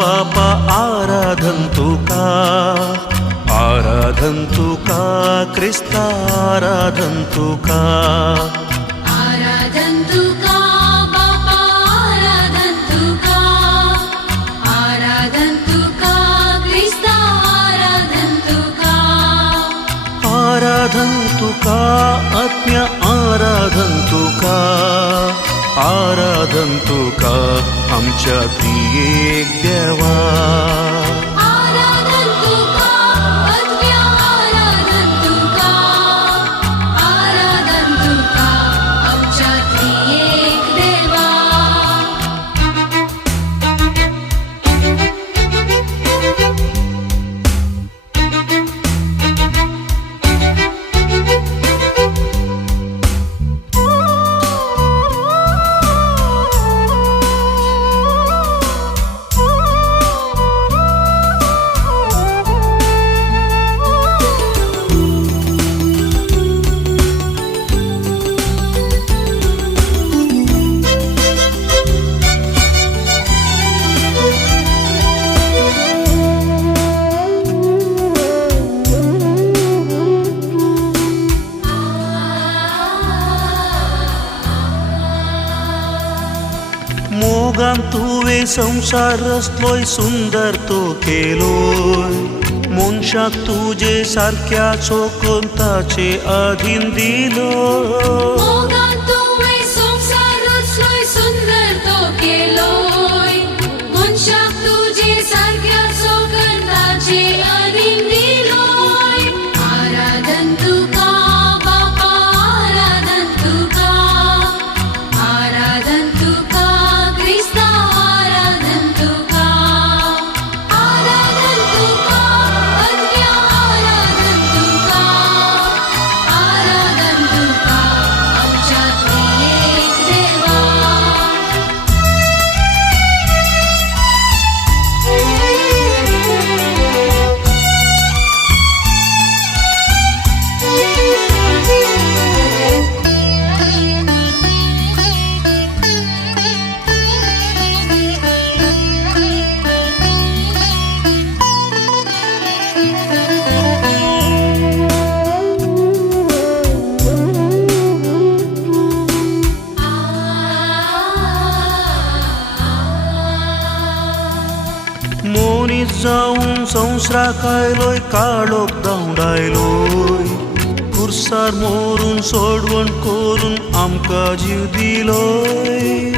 बापा आराधन्तु का क्रिस्ता आराधन्तु का बापा आराधन्तु का क्रिस्ता आराधन्तु का आत्म्या आराधन्तु का आमच्या त्रिएक देवा मोगान तुवे संसार रचलोय सुंदर तो केलोय मनशाक तुजे सारक्याचो कोणताचे अधीन दिलोय मोनीत जाऊन संसाराक आयलोय काळोख धांवडायलोय खुर्सार मोरून सोडवण करून आमकां जीव दिलोय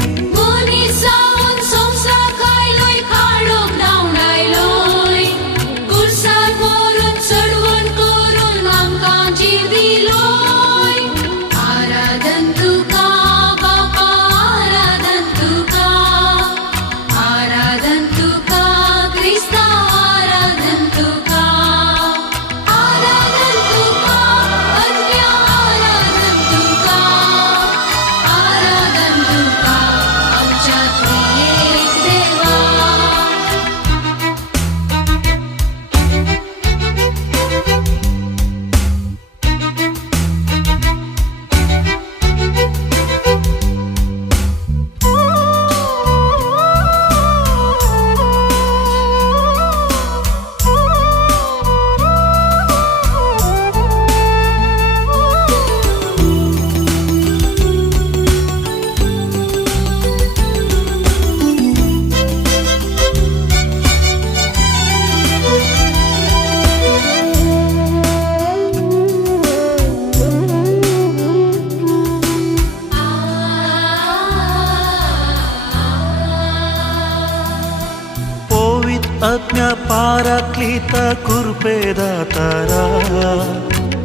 आज्ञा पाराक्लीत कृपे दातारा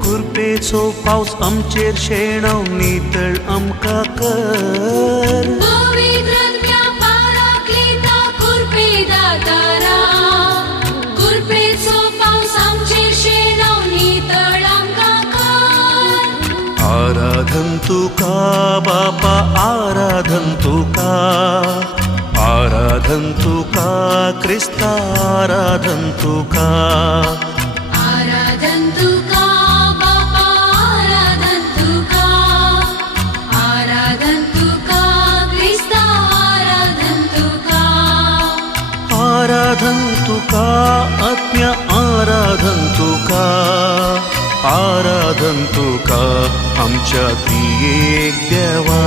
कृपेचो पावस आमचेर शेणाव नितळ आमकां कर आराधन्तु का बापा आराधन्तु का क्रिस्ता आराधन्तु का बापा आराधन्तु का क्रिस्ता आराधन्तु का आराधन्तु का आत्म्य आराधन्तु का आमच्या त्रिएक देवा.